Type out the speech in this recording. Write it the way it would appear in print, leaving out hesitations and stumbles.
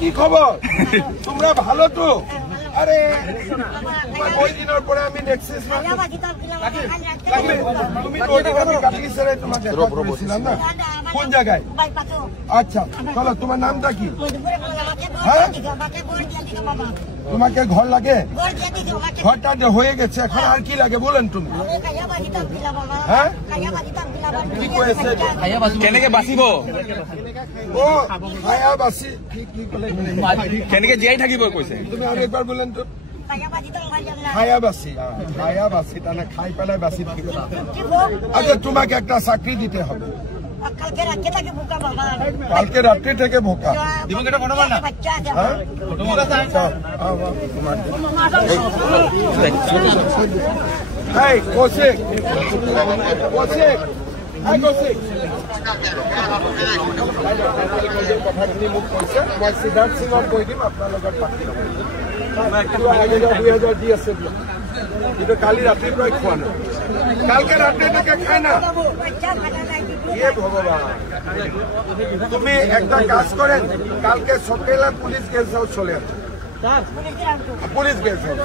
কি খবর? তোমরা ভালো তো? আরে ওই দিনের পরে আমি দেখছিস না তুমি তোমাকে বলেছিলাম না কোন জায়গায়? আচ্ছা চলো, তোমার নামটা কি? হ্যাঁ, তোমাকে ঘর লাগে? ঘরটা হয়ে গেছে, এখন আর কি লাগে বলেন তুমি? হ্যাঁ, কি কয়েছে? কেনেকে বাঁচিব? ও খায়া বাসি কেনেকে জীয়াই থাকিব কৈছে? তুমি আৰু একবাৰ বলেন তো। খায়া বাসি, খায়া বাসি তাহলে খাই পেলাই বাসি থাকিব। আচ্ছা তোমাকে একটা চাকরি দিতে হবে। কালকে রাত্রি থেকে ভোকা কৌশিক কথাখিনি মোক কৈছে, মই সিদ্ধাৰ্থ সিঙক কৈ দিম আপোনাৰ লগত পাতি ল'ব। 2000 দি আছে কিন্তু কালি ৰাতিপুৱাই খোৱা নাই, কালকে ৰাতিলৈকে খাই না। ভগবান, তুমি একটা কাজ করেন, কালকে সকালে পুলিশ গেস্ট হাউস চলে আসবে, পুলিশ গেস্ট হাউস।